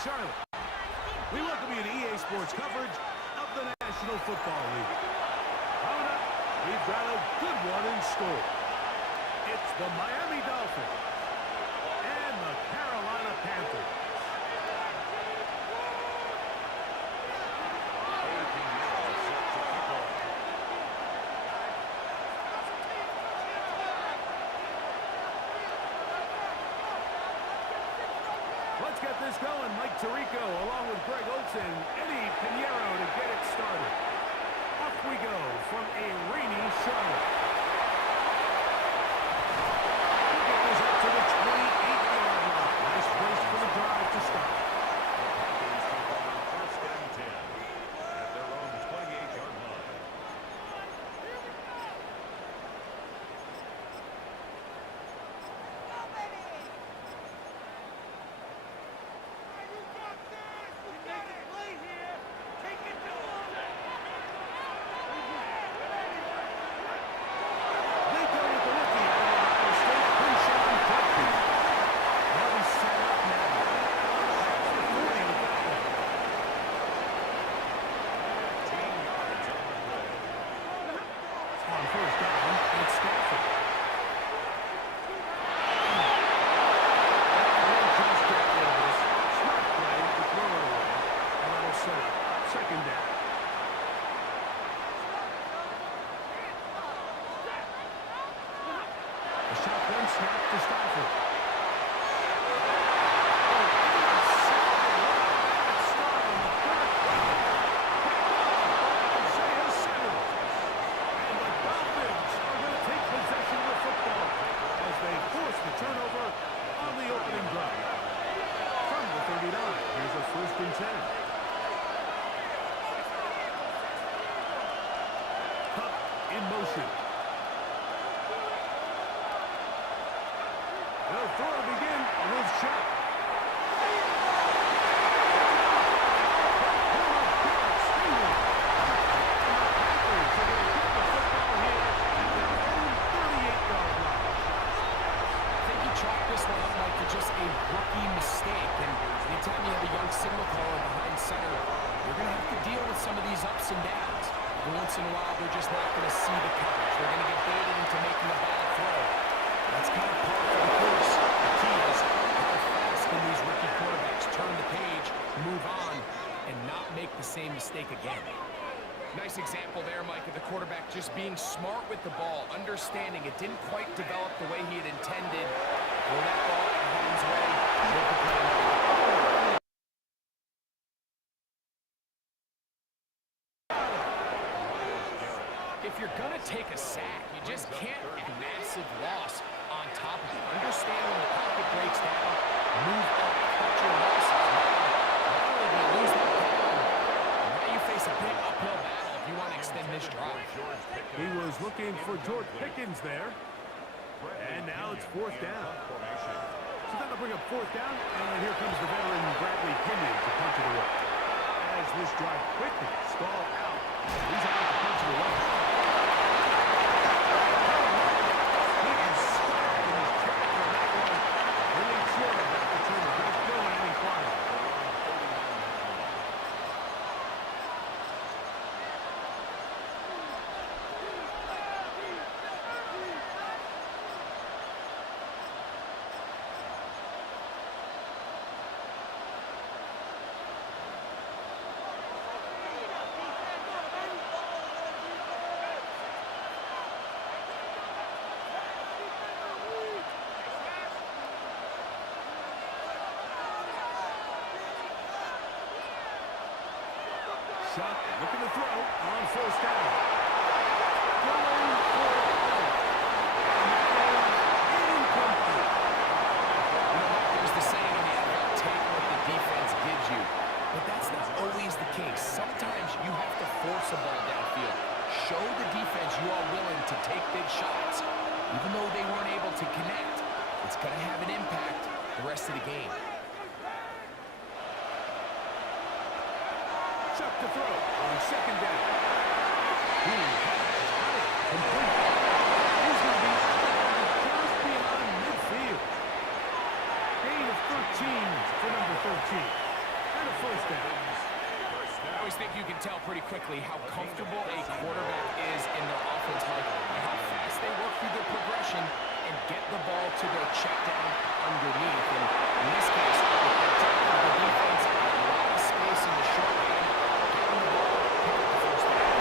Charlotte. We welcome you to EA Sports coverage of the National Football League. Coming up, we've got a good one in store. It's the Miami Dolphins and the Carolina Panthers. Let's get this going. Mike Tirico along with Greg Olsen, Eddie Pinheiro to get it started. Off we go from a rainy Charlotte. We'll get this up to the 28-yard line. Nice place for the drive to start. First and 10 at their own 28-yard line. They go with the rookie out of Ohio State, Quinshon Judkins. They'll be set up now. That's the 40 with that one. 15 yards on the play. On first down, it's Stafford. Just get rid of this. Smart play to throw it away. And that'll set up second down. A shotgun snap to Stafford. Isaiah Simmons. And the Dolphins are going to take possession of the football as they force the turnover on the opening drive. From the 39, here's a first and 10. Cup in motion. They'll throw to begin with Shaq. I think he chalked this one up like to just a rookie mistake. And anytime you have a young signal caller behind center, you're going to have to deal with some of these ups and downs. And once in a while, they're just not going to see the coverage. They're going to get baited into making a bad throw. That's kind of part of the course. The key is how fast can these rookie quarterbacks turn the page, move on, and not make the same mistake again. Nice example there, Mike, of the quarterback just being smart with the ball, understanding it didn't quite develop the way he had intended. Throw that ball out of harm's way, make the play. If you're going to take a sack, you just can't have a massive loss on top of it. Understand when the pocket breaks down, move up, cut your losses. Not only do you lose that down, now you face a big uphill battle if you want to extend this drive. He was looking for George Pickens there. And now it's fourth down. So that'll bring up fourth down, and here comes the veteran Bradley Pinion to punch it away. As this drive quickly stalled out, he's about to punch it away. He is stopped in his tracks on that one. They made sure that the returner didn't go any farther. Shot, looking to throw on first down. Going for it. Incomplete. There's the saying in the NFL, take what the defense gives you. But that's not always the case. Sometimes you have to force a ball downfield. Show the defense you are willing to take big shots. Even though they weren't able to connect, it's going to have an impact the rest of the game. Chuck to throw on second down. He has it complete. He's going to be just beyond midfield. Gain of 13 for number 13. quickly how comfortable a quarterback is in their offense, like how fast they work through their progression and get the ball to their check down underneath. And in this case, the tackle of the defense had a lot of space in the short game, getting the ball, pick up the first down.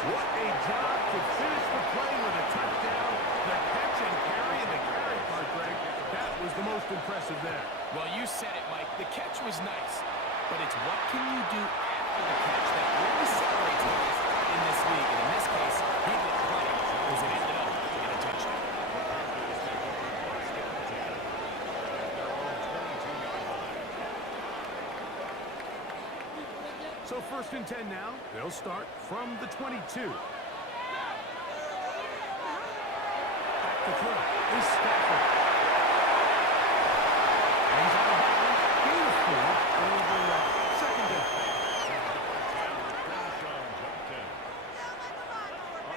What a job to finish the play with a touchdown. The catch and carry and the carry part, Greg, that was the most impressive there. Well, you said it, Mike. The catch was nice, but it's what can you do after the catch that really separates guys in this league. And in this case, he did plenty because it ended up in a touchdown. So 1st and 10 now. They'll start from the 22. Back to throw is Stafford. And he's out of bounds. Beautiful over second down. Out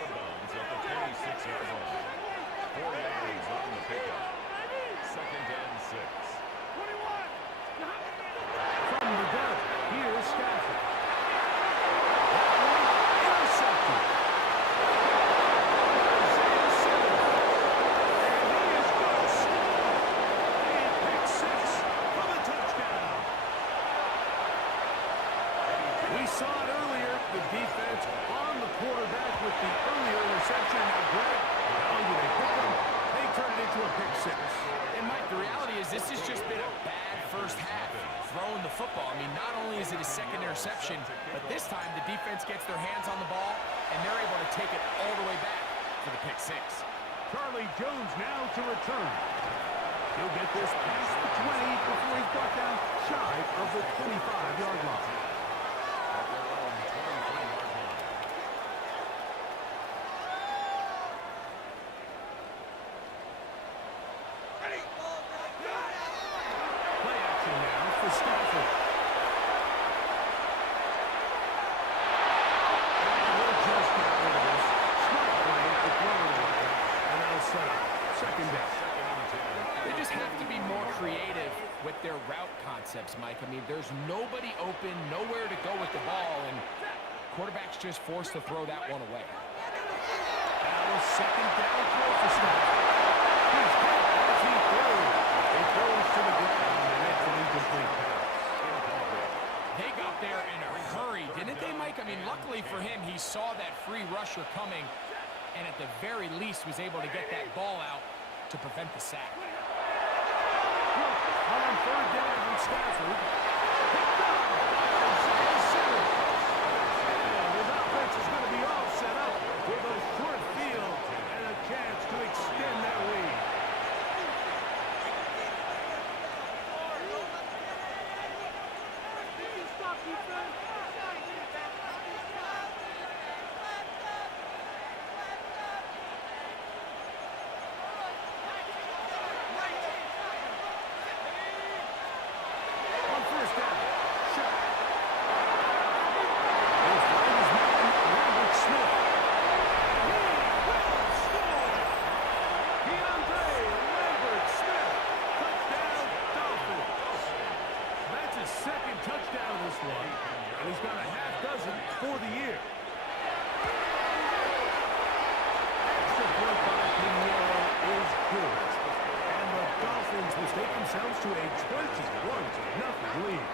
of bounds at the 26-yard line. 4 yards on the pickup. 2nd and 6. From the gun, here's Stafford. Intercepted. Isaiah Simmons. And he is going to score. A pick six for the touchdown. We saw it earlier, the defense on the quarterback with the earlier interception. Now, Greg, not only did they pick him, they turned it into a pick six. And, Mike, the reality is this has just been a bad first half throwing the football. I mean, not only is it a second interception, but this time the defense gets their hands on the ball, and they're able to take it all the way back for the pick six. Charlie Jones now to return. He'll get this past the 20 before he's brought down shy of the 25-yard line. At their own 23-yard line. Play action now for Stafford. And we'll just get rid of this. Smart play to throw it away, and that'll set up 2nd down. They just have to be more creative with their route concepts, Mike. I mean, there's nobody open, nowhere to go with the ball, and quarterback's just forced to throw that one away. Now a 2nd down throw for Stafford. He's hit as he throws. He throws to the ground, and it's an incomplete pass. They got there in a hurry, didn't they, Mike? I mean, luckily for him, he saw that free rusher coming, and at the very least was able to get that ball out to prevent the sack. On 3rd down, Stafford. Picked up by Isaiah Simmons. And his offense is going to be all set up with a short field and a chance to extend that lead. On 1st down, shot. He'll find his man, Robert Smith. He will score. DeAndre Lambert Smith. Touchdown, Dolphins. That's his 2nd touchdown this one, and he's got a half dozen for the year. Extra point by Pinheiro is good. And the Dolphins mistake themselves to a 21-0 lead.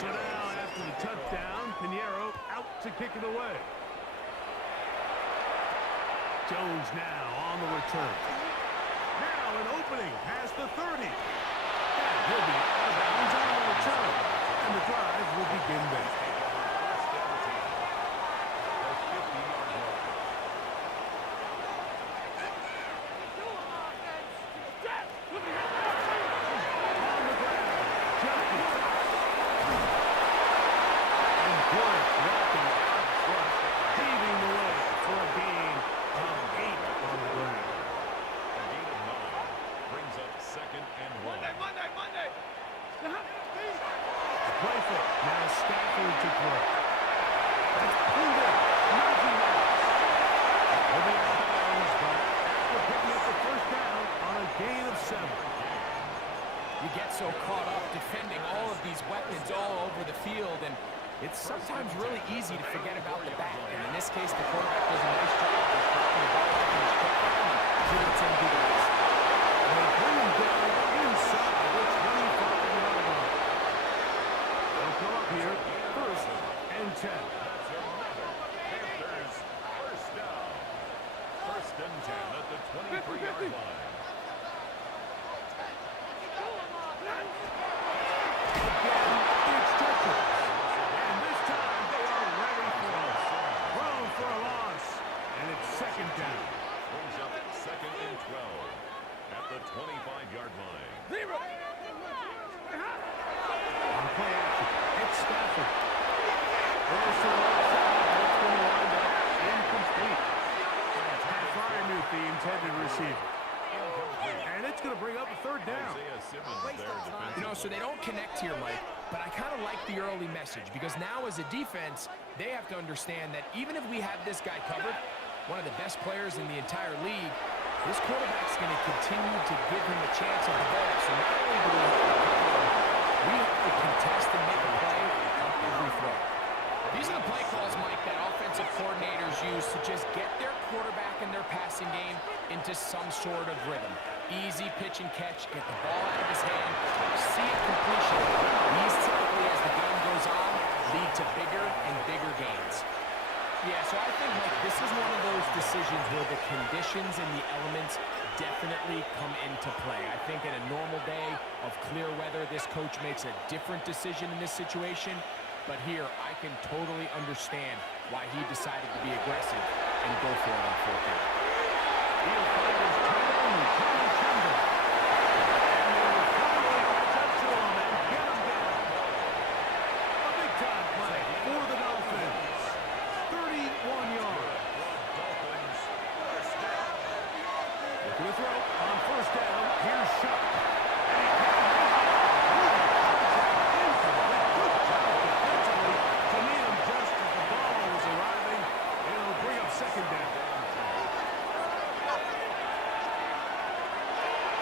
So now, after the touchdown, Pinheiro out to kick it away. Jones now on the return. Now an opening past the 30. And he'll be out of bounds on the return. And the drive will begin there. On the ground, Jockey. And Blunt walking out front, paving the way for a gain of 8 on the ground. A gain of 9 brings up 2nd and 1. Play fake. Now Stafford to really easy to forget about the back. And in this case, the quarterback does a nice job of dropping the ball back in his check down and he gets in to the rest. They bring him down inside the 25-yard line. They'll come up here, 1st and 10. Panthers first down. 1st and 10 at the 23-yard line. Second down. Brings up 2nd and 12 at the 25-yard line. On play action, it's Stafford. There's the left side. It's going to wind up incomplete. Far new the intended receiver. And it's going to bring up a 3rd down. Isaiah Simmons there defensively. You know, so they don't connect here, Mike, but I kind of like the early message because now as a defense, they have to understand that even if we have this guy covered, one of the best players in the entire league, this quarterback's going to continue to give him a chance at the ball. So not only do we have to contest and make a play on every throw. These are the play calls, Mike, that offensive coordinators use to just get their quarterback and their passing game into some sort of rhythm. Easy pitch and catch, get the ball out of his hand, see it completion. These typically, as the game goes on, lead to bigger and bigger gains. Yeah, so I think, Mike, this is one of those decisions where the conditions and the elements definitely come into play. I think in a normal day of clear weather, this coach makes a different decision in this situation. But here, I can totally understand why he decided to be aggressive and go for it on 4th down. He'll find his tight end, Tommy Tremble. And they will finally catch up to him and get him down. A big-time play for the Dolphins. 31 yards. Looking to throw on 1st down. Here's Shuck. To meet him just as the ball was arriving. It'll bring up 2nd down.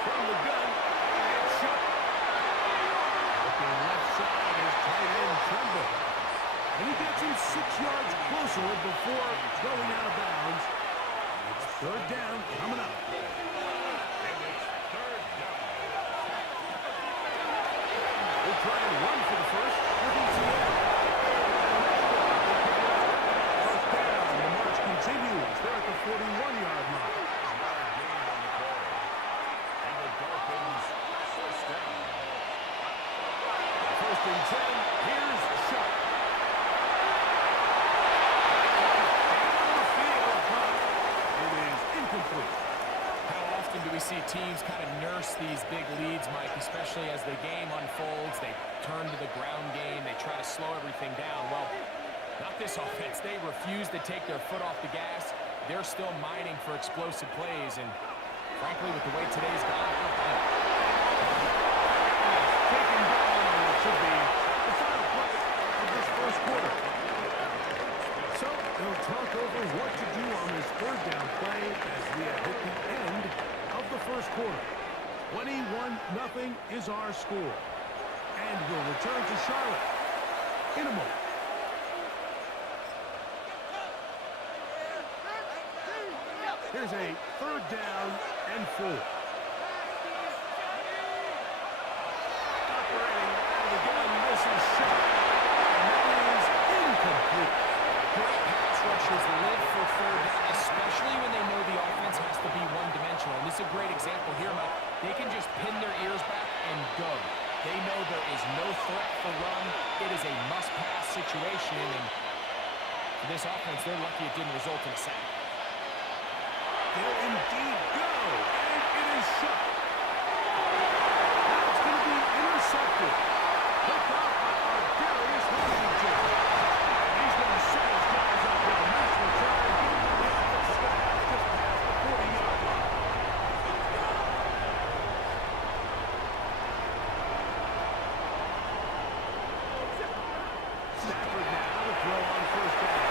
From the gun, it's Shuck. Looking left side is tight end Tremble. And he gets him 6 yards closer before going out of bounds. It's 3rd down coming up. We'll try and run for the 1st with ECA. 1st down, the march continues. They're at the 41-yard line. And the Dolphins 1st down. 1st and 10, here's Shuck. How often do we see teams kind of nurse these big leads, Mike, especially as the game unfolds? They turn to the ground game. They try to slow everything down. Well, not this offense. They refuse to take their foot off the gas. They're still mining for explosive plays. And frankly, with the way today's gone, I don't think. Taken down, and it should be the final play of this 1st quarter. So they'll talk over what to do on this 3rd down play as we have hit the end of the 1st quarter. 21-0 is our score. And we'll return to Charlotte in a moment. Here's a 3rd down and 4. Operating out of the gun, this is Shuck. And that is incomplete. Great pass rushers live for 3rd down, especially when they know the offense has to be one-dimensional. And this is a great example here, Mike. They can just pin their ears back and go. They know there is no threat for run. It is a must-pass situation. And for this offense, they're lucky it didn't result in a sack. They'll indeed go, and it is Shuck. Now it's going to be intercepted. Picked off by Darius Washington. And he's going to set his guys up with a nice return. It's just past the 40-yard line. Stafford now to throw on 1st down.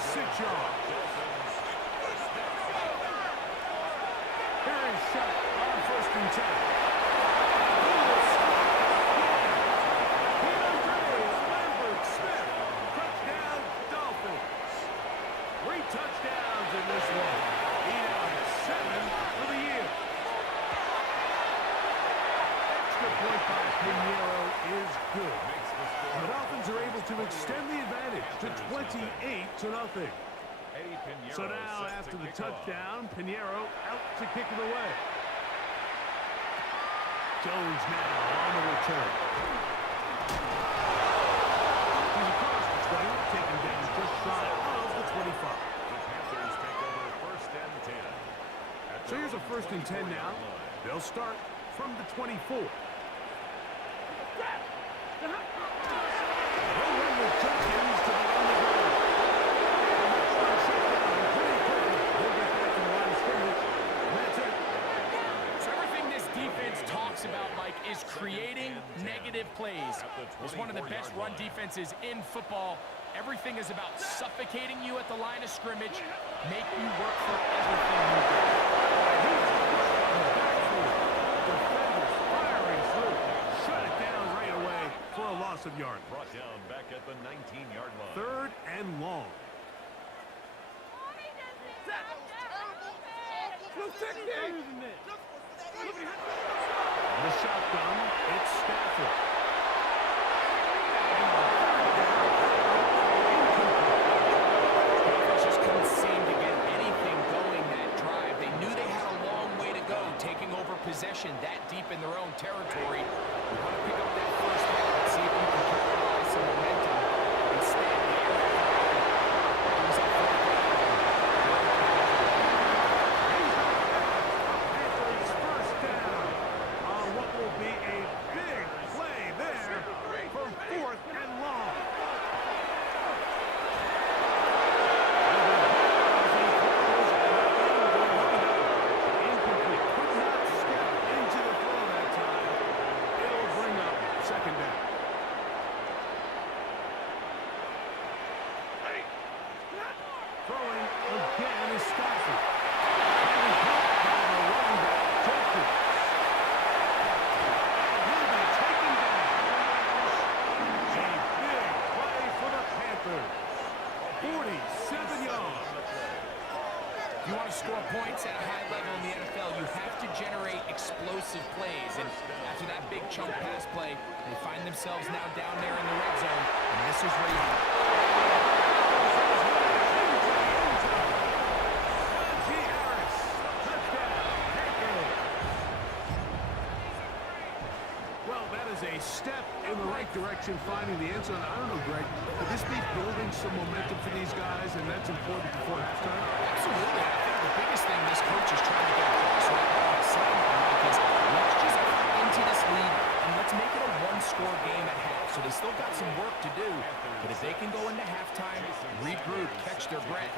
yards. Here is shot on 1st and 10. Touchdown, Dolphins. 3 touchdowns in this one. He now has 7 for the year. Extra point by Pinheiro is good. The Dolphins are able to extend the advantage to 28-0. So now, after the touchdown, Pinheiro out to kick it away. Jones now on the return. He's across the 20, taken down just shy of the 25. So here's a 1st and 10 now. They'll start from the 24. They'll run with Jenkins to the on the ground. They'll get back in the line of scrimmage. That's it. So everything this defense talks about, Mike, is creating negative plays. It's one of the best run defenses in football. Everything is about suffocating you at the line of scrimmage, make you work for everything you do. Defenders firing through. Shut it down right away for a loss of yard. Brought down back at the 19-yard line. 3rd and long. The shotgun, it's Stafford. Defense just couldn't seem to get anything going that drive. They knew they had a long way to go, taking over possession that deep in their own territory. We want to pick up that first down and see if we can capitalize some momentum. Instead, the air brings up fourth down. Panthers first down on what will be a big play there for 4th and long. Incomplete. Could not step into the throw that time. It'll bring up 2nd down. Throwing again is Stafford. And caught by the running back, Jenkins. He'll be taken down. A big play for the Panthers. 47 yards. If you want to score points at a high level in the NFL, you have to generate explosive plays. And after that big chunk pass play, they find themselves now down there in the red zone. And this is where you Najee Harris, touchdown, Panthers. Well, that is a step in the right direction, finding the end zone. I don't know, Greg, could this be building some momentum for these guys, and that's important before halftime? absolutely. I think the biggest thing this coach is trying to get across right now on the sideline, Mike, is let's just get into this lead and let's make it a one-score game at half. So they still got some work to do, but if they can go into halftime, regroup, catch their breath,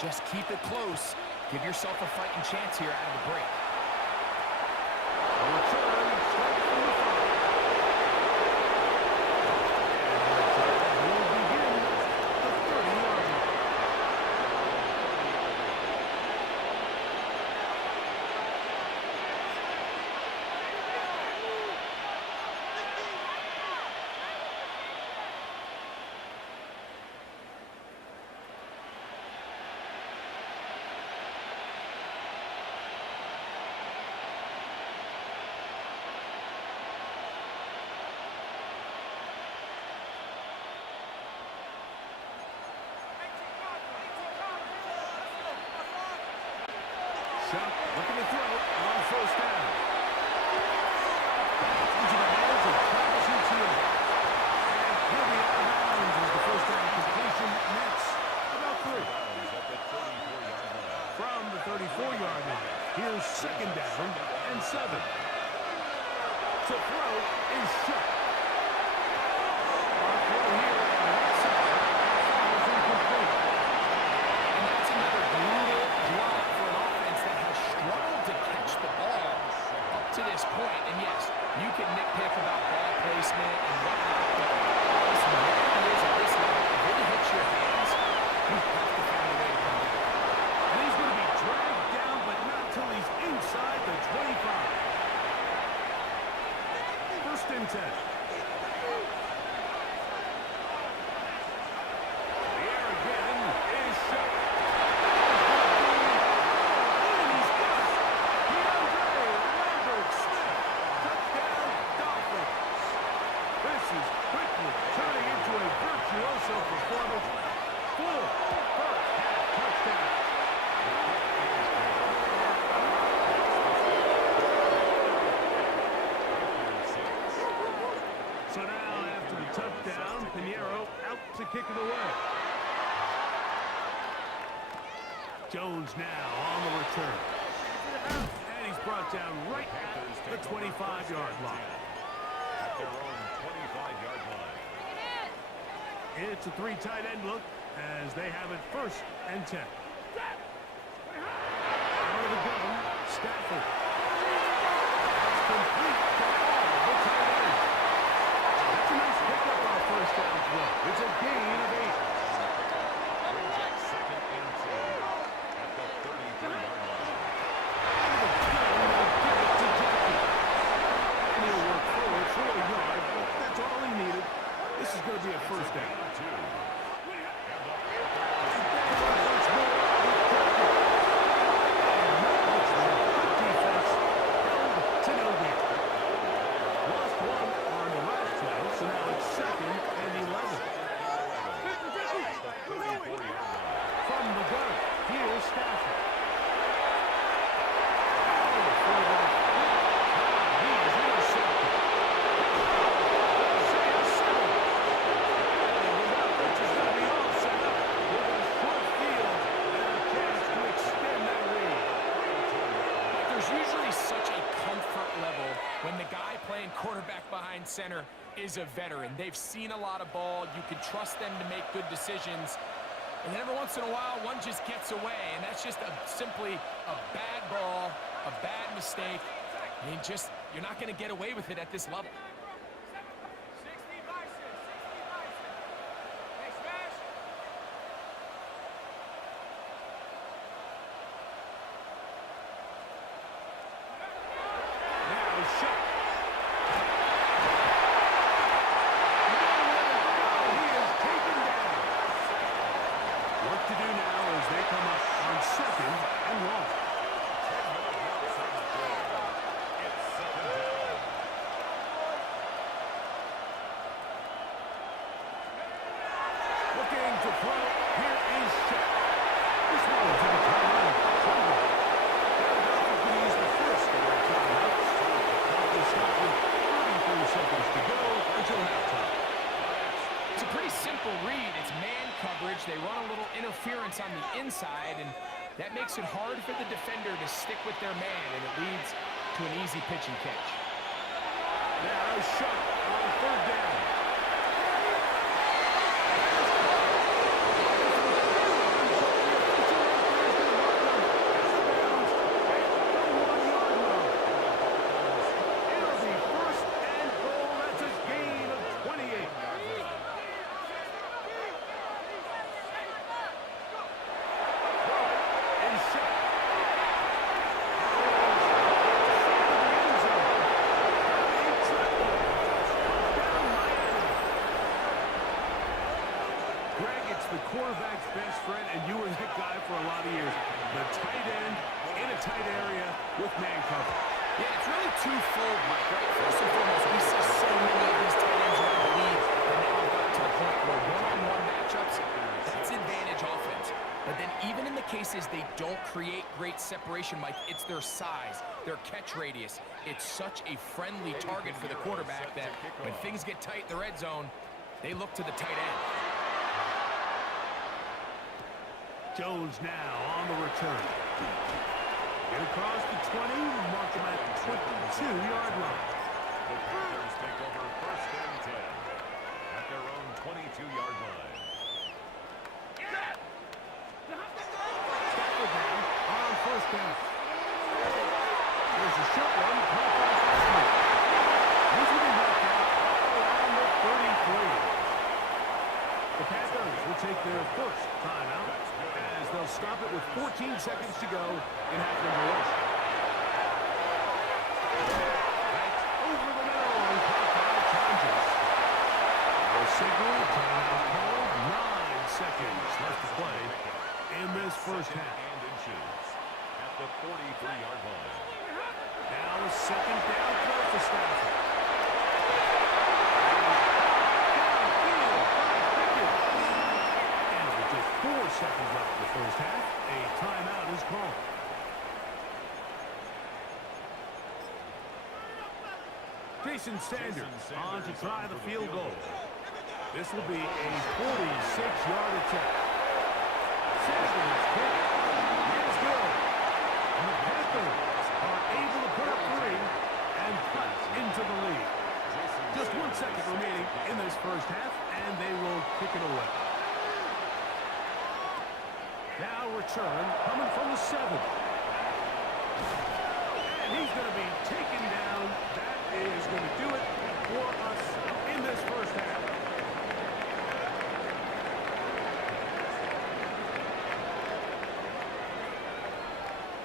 just keep it close, give yourself a fighting chance here out of the break. Return straight from the 5. And the drive will begin the 30-yard line. Shot, looking to throw on 1st down. Into the hands of Travis Etienne. And he'll be out of bounds as the 1st down completion nets about 3. From the 34-yard line, here's 2nd down and 7. To throw is shot. Our throw here on the right side is incomplete. And that's another brutal drop for an offense that has struggled to catch the ball up to this point. And yes, you can nitpick about ball placement and whatnot, but listen, the reality is at this level, if it hits your hands, you have to down. Pinheiro out to kick it away. Jones now on the return. And he's brought down right at the 25-yard line. At their own 25-yard line. It's a three tight end look as they have it 1st and 10. Out of the gun, Stafford. That's complete to all the tight ends. That's a nice pickup on a 1st down throw. It's a gain of 8. Brings up 2nd and 2 at the 33-yard line. Out of the gun, they'll give it to Jackie. And he'll work forward for a yard, but that's all he needed. This is going to be a 1st down. Center is a veteran. They've seen a lot of ball. You can trust them to make good decisions. And then every once in a while, one just gets away, and that's just simply a bad ball, a bad mistake. I mean, you're not going to get away with it at this level. They run a little interference on the inside, and that makes it hard for the defender to stick with their man, and it leads to an easy pitch and catch. Now shot on 3rd down. It'll be 1st and goal. That's a gain of 28. The quarterback's best friend, and you were that guy for a lot of years. The tight end in a tight area with man cover. Yeah, it's really twofold, Mike, right? First and foremost, we see so many of these tight ends around the league, and now we've gotten to the point where one-on-one matchups, that's advantage offense. But then even in the cases they don't create great separation, Mike, it's their size, their catch radius. It's such a friendly target for the quarterback that when things get tight in the red zone, they look to the tight end. Jones now on the return. Get across the 20, mark him at the 22-yard line. The Packers take over 1st and 10 at their own 22-yard line. Stafford down on 1st down. There's a short one. He's going to knock out around the 33. The Packers will take their 1st timeout as they'll stop it with 14 seconds to go in half regulation. Over the middle and Hawkeye charges. The signal, timeout called, 9 seconds left to play in this 1st half. And inches at the 43-yard line. Now a 2nd down throw for Stafford. And with just 4 seconds left in the 1st half, a timeout is called. Jason Sanders on to try the field goal. This will be a 46-yard attempt. Sanders kick is good. And the Panthers are able to put up 3 and cut into the lead. Just 1 second remaining in this first half, and they will kick it away. Now return coming from the 7. And he's going to be taken down. That is going to do it for us in this first half.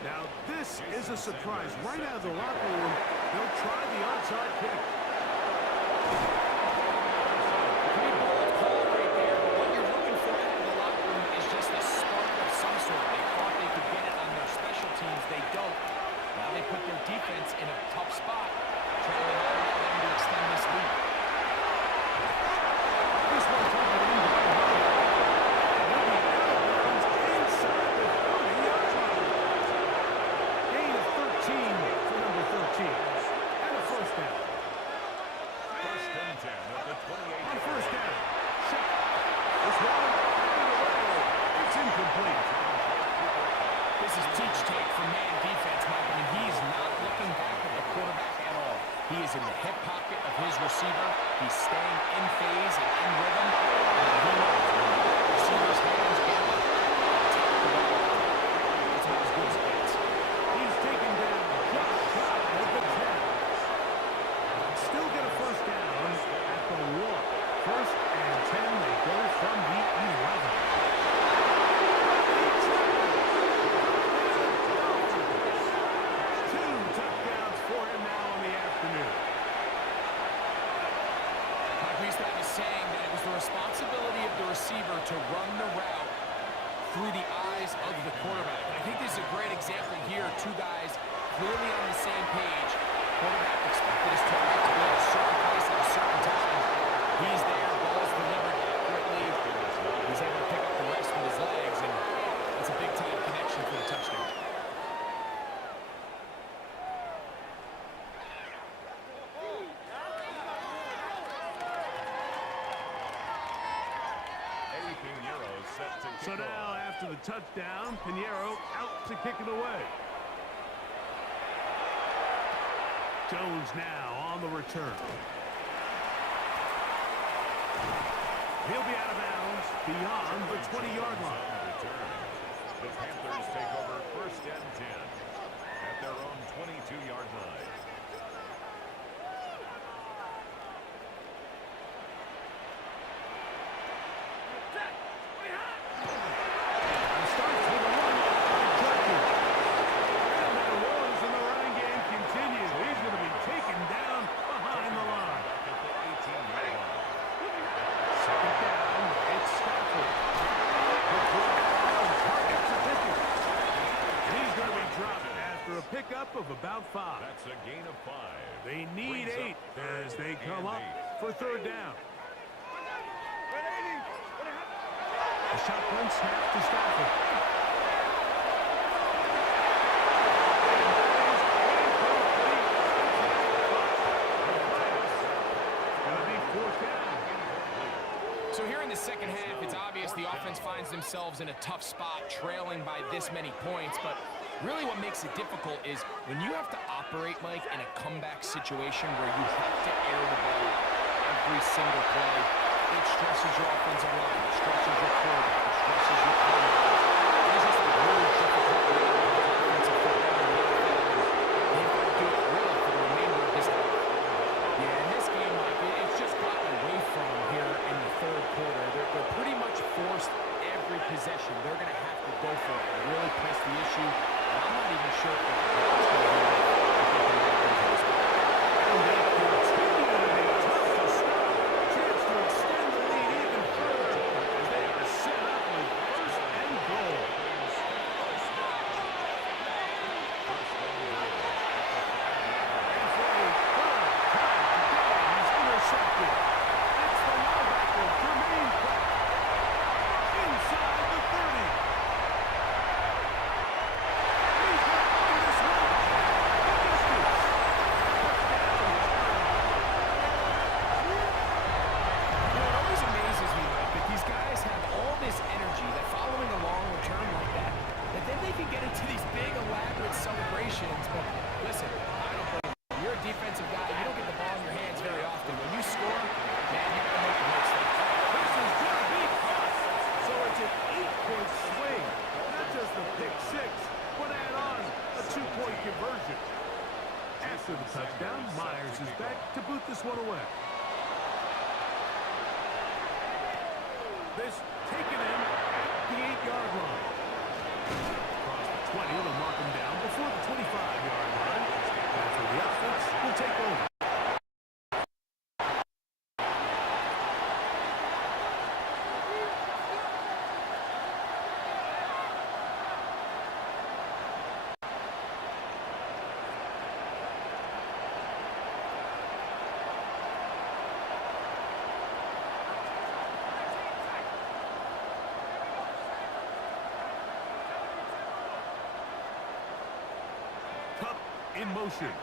Now, this is a surprise. Right out of the locker room, they'll try the onside kick. Pretty bold call right there, but what you're looking for out of the locker room is just a spark of some sort. They thought they could get it on their special teams. They don't. Now they put their defense in a tough spot, trying to not allow them to extend this lead. This one coming in by Hunt. And he'll be out of bounds inside the 30-yard line. Gain of 13 for number 13. And a first down. First and 10 at the 28. On first down. Check. This one. It's incomplete. This is teach tape for man defense, Mike. I mean, he's not looking back at the quarterback at all. He is in the hip pocket of his receiver. He's staying in phase and in rhythm. And he knows when the receiver's hands get up, tap the ball. It's about as good as it gets. He's taken down just shy of the 10. Still get a first down at the 1. First and 10. They go from the 11. Two touchdowns for him now in the afternoon. Mike, we used to have a saying that it was the responsibility of the receiver to run the route through the eyes of the quarterback. And I think this is a great example here. Two guys clearly on the same page. Quarterback expected his target to be at a certain place at a certain time. He's there, ball's delivered accurately. He's able to pick up the rest with his legs, and it's a big-time connection for the touchdown. Eddie Pinheiro set to So kick now, off. after the touchdown, Pinheiro out to kick it away. Jones now on the return. He'll be out of bounds beyond the 20-yard line. Return. The Panthers take over first and 10 at their own 22-yard line. Starts with a run by Judkins. And the woes in the running game continue. He's going to be taken down behind the line. Back at the 18-yard line. Second down, it's Stafford. The drop targets a Pickens. He's going to be dropped after a pickup of about 5. That's a gain of 5. They need Brings 8 up third as they come and up 8. for third down. A shotgun snap to Stafford. Gonna be fourth down. So here in the second half, it's obvious the offense finds themselves in a tough spot, trailing by this many points. But really what makes it difficult is when you have to operate, Mike, in a comeback situation where you have to air the ball every single play. It stresses your offensive line, it stresses your quarterback, it stresses your playmakers. It's just a really difficult way to play offensive football in the NFL. They've got to do it really for the remainder of this half. Yeah, in this game, Mike, it's just gotten away from them here in the third quarter. They're pretty much forced every possession. They're going to have to go for it and really press the issue. And I'm not even sure if that's going to be enough to get them back into this game. And they continue to be tough to stop. Chance to extend the lead even further as they are set up with first and defensive guy, you don't get the ball in your hands very often. When you score, man, you can make the most of it. This is going to be caught. So it's an 8-point swing. Not just a pick six, but add on a 2-point conversion. After the touchdown, Myers is back to boot this one away. This taken in at the 8-yard line. Across the 20, they'll mark him down before the 25-yard line. That's where the offense will take over. Cup in motion.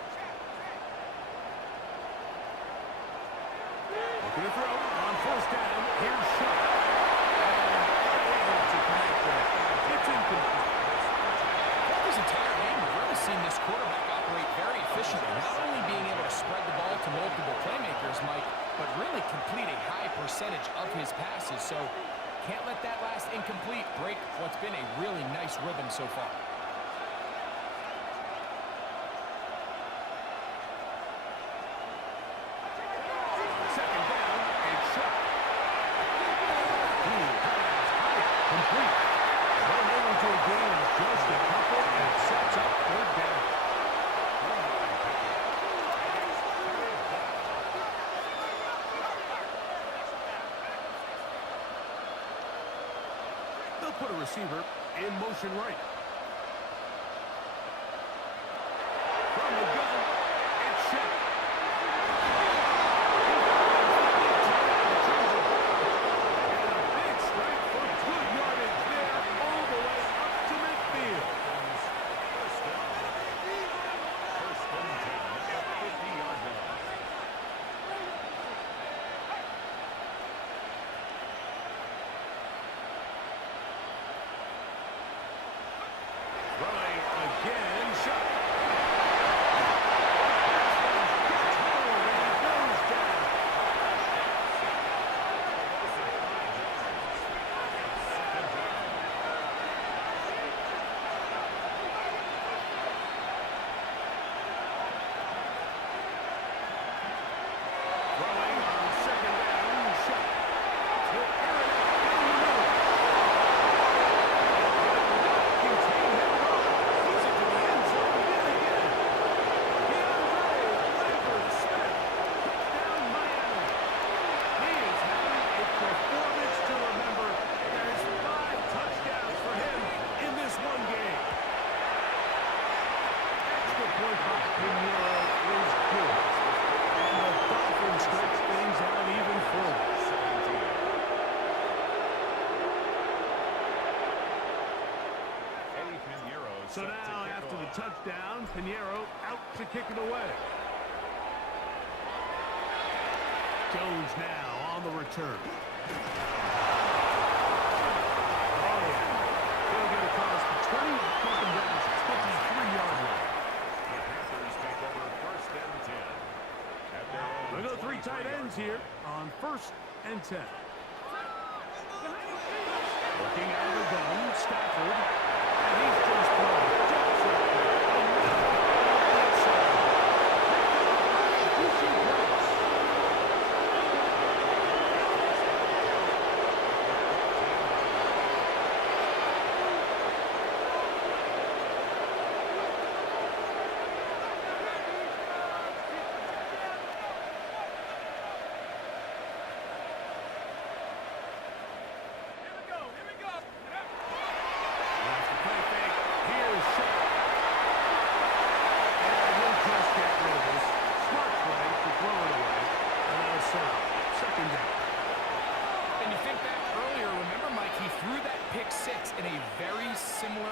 Looking to throw on first down. Here's Shuck. And unable to connect that. It's incomplete. Throughout this entire game, we've really seen this quarterback operate very efficiently. Not only being able to spread the ball to multiple playmakers, Mike, but really complete a high percentage of his passes. So can't let that last incomplete break what's been a really nice rhythm so far. Second down, and Shuck. He has it complete. They're able to gain just a couple and sets up third down. They'll put a receiver in motion right. From the gun, it's Shuck. So now, after the touchdown, Pinheiro out to kick it away. Jones now on the return. Oh, yeah. He'll get across the 20, knock him down to 23-yard line. The Panthers take over first and 10. At their own We'll go 3 tight ends here on first and 10. Looking out of the gun, Stafford. And he's just thrown.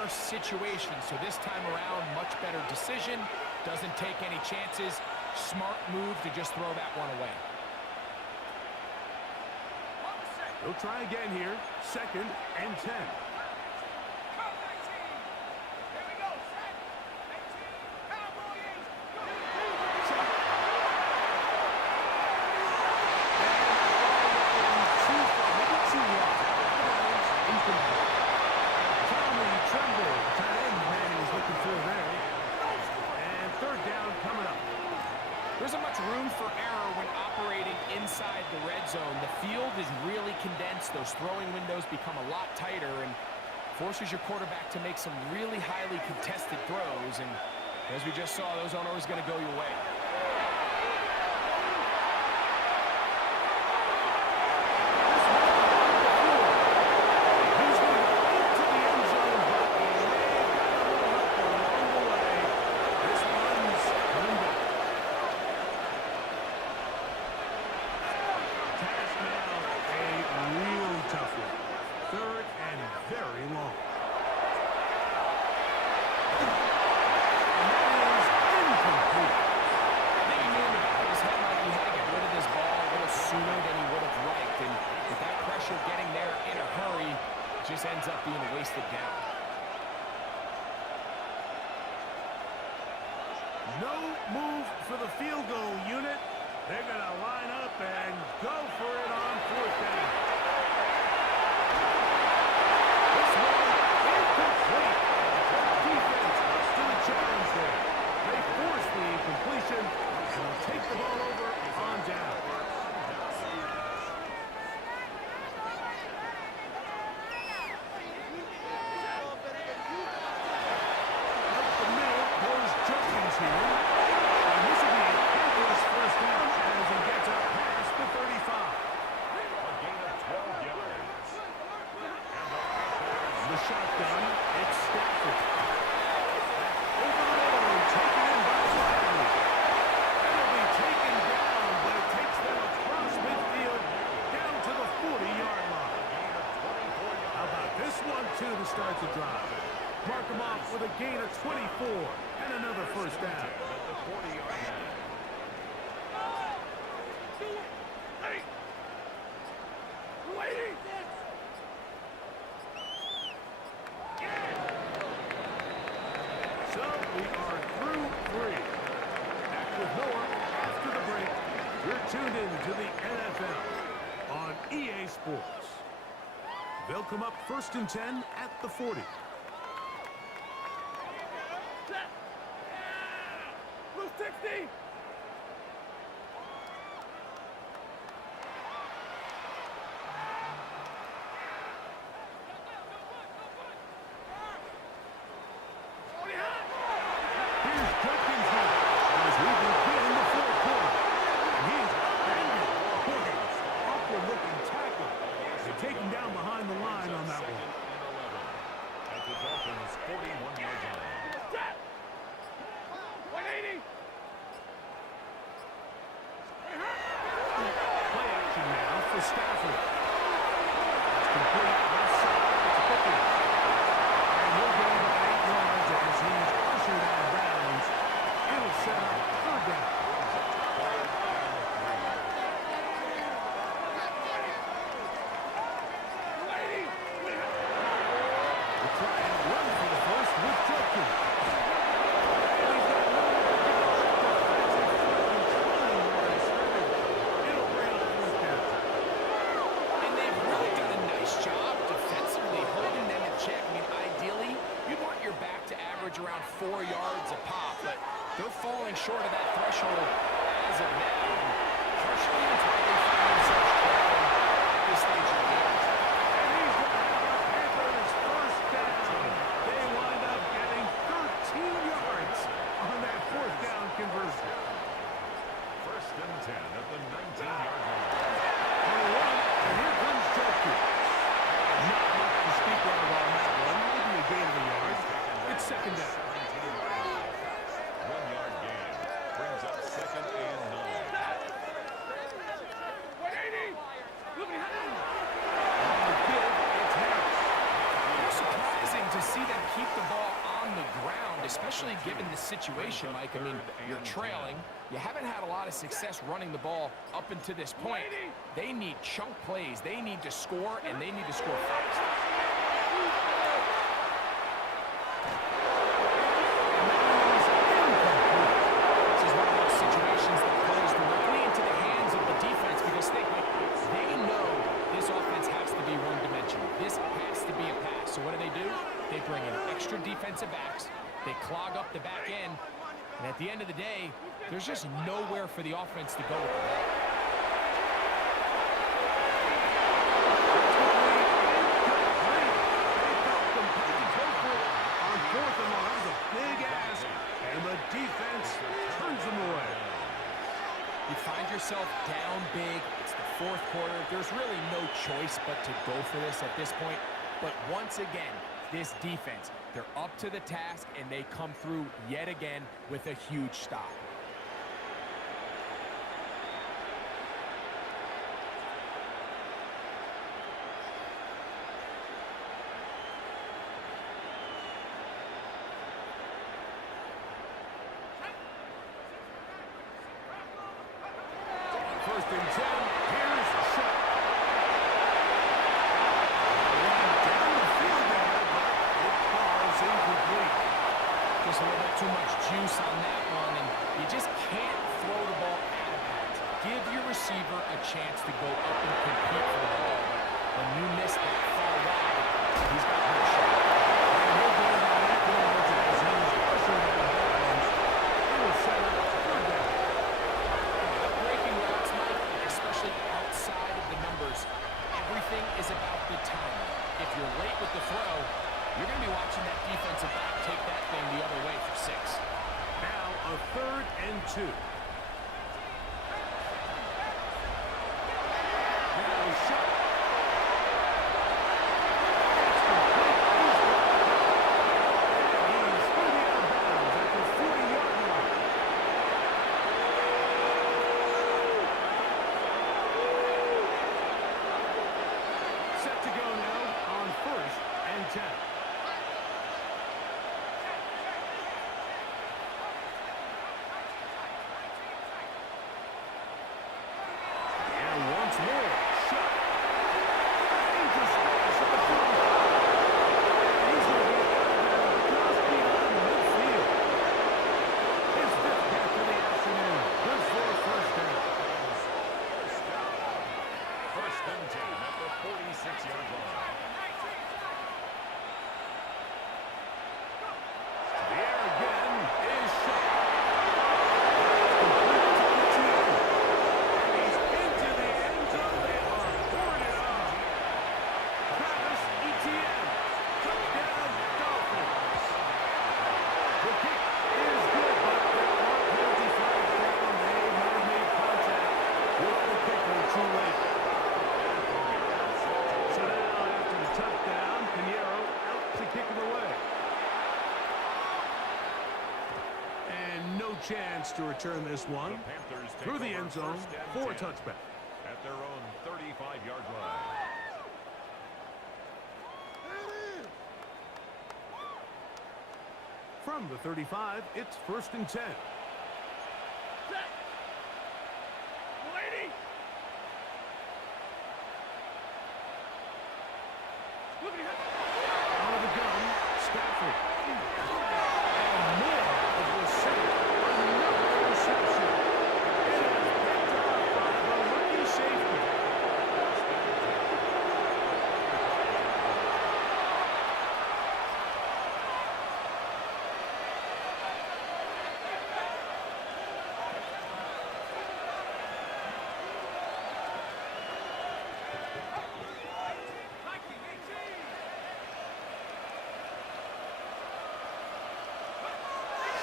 Situation. So this time around, much better decision. Doesn't take any chances. Smart move to just throw that one away. They'll try again here. Second and 10. inside the red zone, the field is really condensed. Those throwing windows become a lot tighter and forces your quarterback to make some really highly contested throws. And as we just saw, those aren't always going to go your way. Just ends up being wasted down. No move for the field goal unit. They're going to line up and go for it on fourth down. This one incomplete. Defense to the challenge there. They force the incompletion and will take the ball over on down. Shotgun, it's Stafford. Over the middle, taken in by Riley. It'll be taken down, but it takes them across midfield down to the 40-yard line. How about this one, too, to start the drive? Mark them off with a gain of 24 and another first down. At the 40-yard line. So we are through three. Back with more after the break. You're tuned in to the NFL on EA Sports. They'll come up 1st and 10 at the 40. Blue 60! Taken down behind the line on that one. At the Dolphins' 41-yard line. 180. Play action now for Stafford. It's complete left side to Pickens. And he'll go about 8 yards as he's ushered out of bounds. It'll set up 3rd down. Around 4 yards a pop, but they're falling short of that threshold as of now. Partially entirely find themselves trailing at this stage of the game. And he's going to have the Panthers' first down. They wind up getting 13 yards on that 4th down conversion. 1st and 10 at the 19-yard line. And here comes Joker. Not much to speak of on that one. Maybe a gain of a yard. It's 2nd down. 1-yard gain brings up 2nd and 9. 180. Look behind. On the give, it's Harris. It's surprising to see them keep the ball on the ground, especially given the situation, Mike. I mean, you're trailing. You haven't had a lot of success running the ball up until this point. They need chunk plays. They need to score, and they need to score fast. Bring in extra defensive backs. They clog up the back end. And at the end of the day, there's just nowhere for the offense to go with the ball. yourself down big. It's the fourth quarter. There's really no choice but to go for this at this point. But once again, this defense, they're up to the task, and they come through yet again with a huge stop. First and 10. Here's the shot. Down the field there, but it falls incomplete. Just a little bit too much juice on that one, and you just can't throw the ball out of bounds. Give your receiver a chance to go up and compete for the ball. When you miss that far wide, he's got no shot. And he'll go down that yard as he's pushing out of bounds. It will set up third down. Breaking routes, Mike, especially outside of the numbers, everything is about the timing. If you're late with the throw, you're going to be watching that defensive back take that thing the other way for 6. Now a 3rd and 2. Now a shot. It's complete. He's fully out of bounds at the 40-yard line. Set to go now on 1st and 10. And once more, shot. Into space at the 40. He's going to get out of there just beyond midfield. His 5th catch of the afternoon. Good for a first down. First and 10 at the 46-yard line. The air again is shot. Complete to Etienne. And he's into the end zone. They are pouring it on. Travis Etienne. Touchdown, Dolphins. The kick is good, but there are penalty flags down. They might have made contact with the kicker too late. So now after the touchdown, Pinheiro out to kick it away. And no chance to return this one. The Panthers take Through the over end zone first and for a 10 touchback. at their own 35-yard line. From the 35, it's 1st and 10. Out of the gun, Stafford. And more of the same. Another reception. It is picked up by the rookie safety.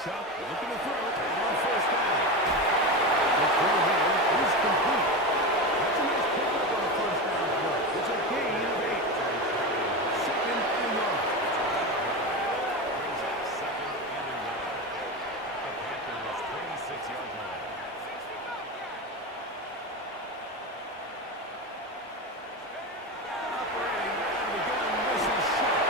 Shot, looking to throw on 1st down. The throw here is complete. That's a nice pickup on a 1st down play. It's a gain of 8. 2nd and 1. Brings up 2nd and 1 at the Panthers' 26-yard line. Operating out of the gun, this is shot.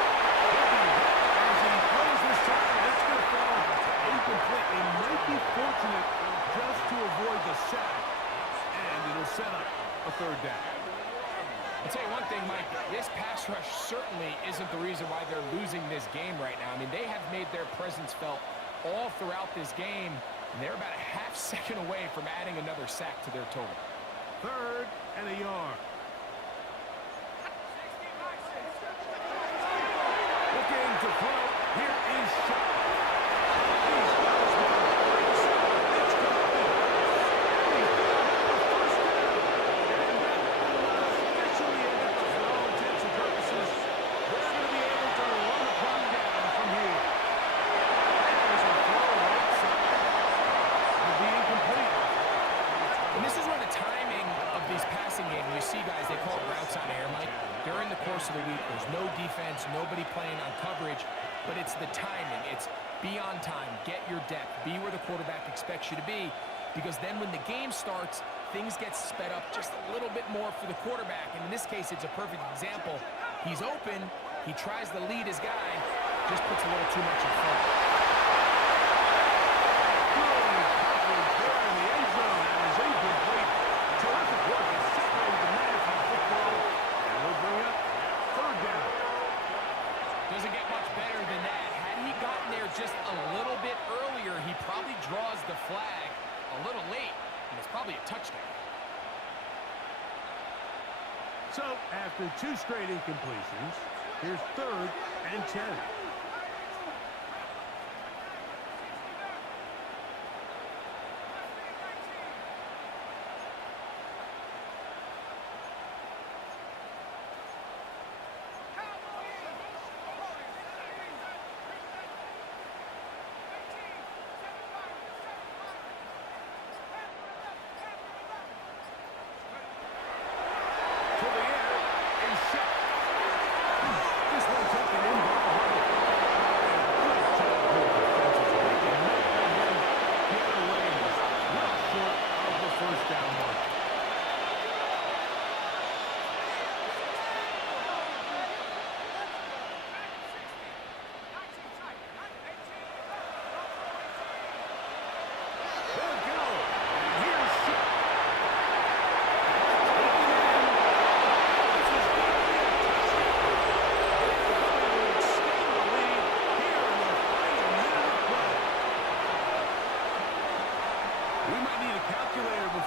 As he plays this time, it's going to fall incomplete. It might be fortunate just to avoid the sack, and it'll set up a 3rd down. I'll tell you one thing, Mike, this pass rush certainly isn't the reason why they're losing this game right now. I mean, they have made their presence felt all throughout this game, and they're about a half second away from adding another sack to their total. 3rd and a yard. Looking to throw. Here is shot. He's got his man. It's complete. He's got the 1st down. And that will officially end it for all intents and purposes. They're going to be able to run the clock down from here. There's a throw right side. It'll be incomplete. And this is where the nobody playing on coverage, but it's the timing. It's be on time, get your depth, be where the quarterback expects you to be, because then when the game starts, things get sped up just a little bit more for the quarterback. And in this case, it's a perfect example. He's open, he tries to lead his guy, just puts a little too much in front. Doesn't get much better than that. Had he gotten there just a little bit earlier, he probably draws the flag a little late, and it's probably a touchdown. So, after 2 straight incompletions, here's 3rd and 10.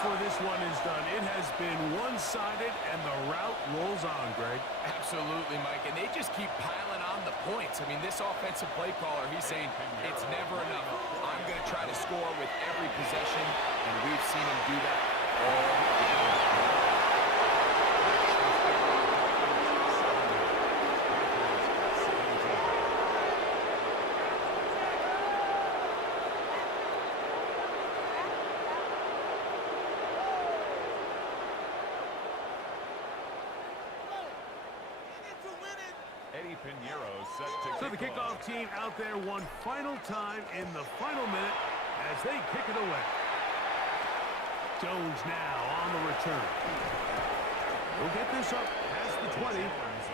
Before this one is done, it has been one-sided, and the route rolls on, Greg. Absolutely, Mike, and they just keep piling on the points. I mean, this offensive play caller, he's saying it's never enough. I'm going to try to score with every possession, and we've seen him do that all game. So the kickoff team out there one final time in the final minute as they kick it away. Jones now on the return. He'll get this up past the 20.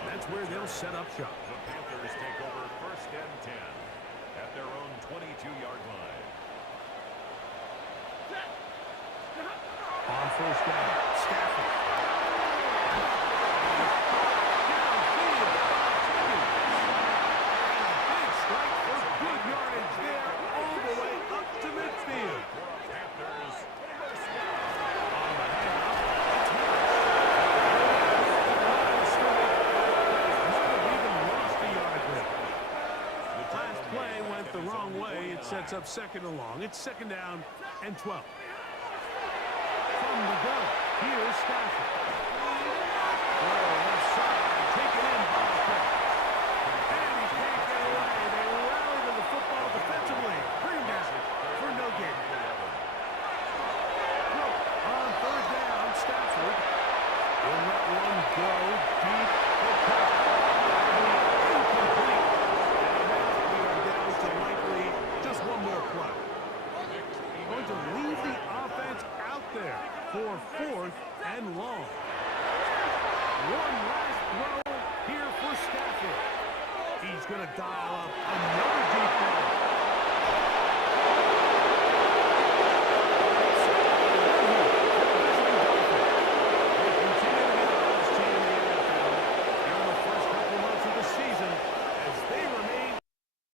That's where they'll set up shop. The Panthers take over 1st and 10 at their own 22-yard line. On 1st down, Stafford. Sets up 2nd and long. It's 2nd down and 12. From the gun, here's Stafford. Left side, taken in by Frank. And he can't get away. They rally to the football defensively. Bring him down for no gain. On 3rd down, Stafford will let one go deep for Cook. Incomplete. And we are down to likely just one more play. Going to leave the offense out there for 4th and long. One last throw here for Stafford. He's going to dial up another deep ball.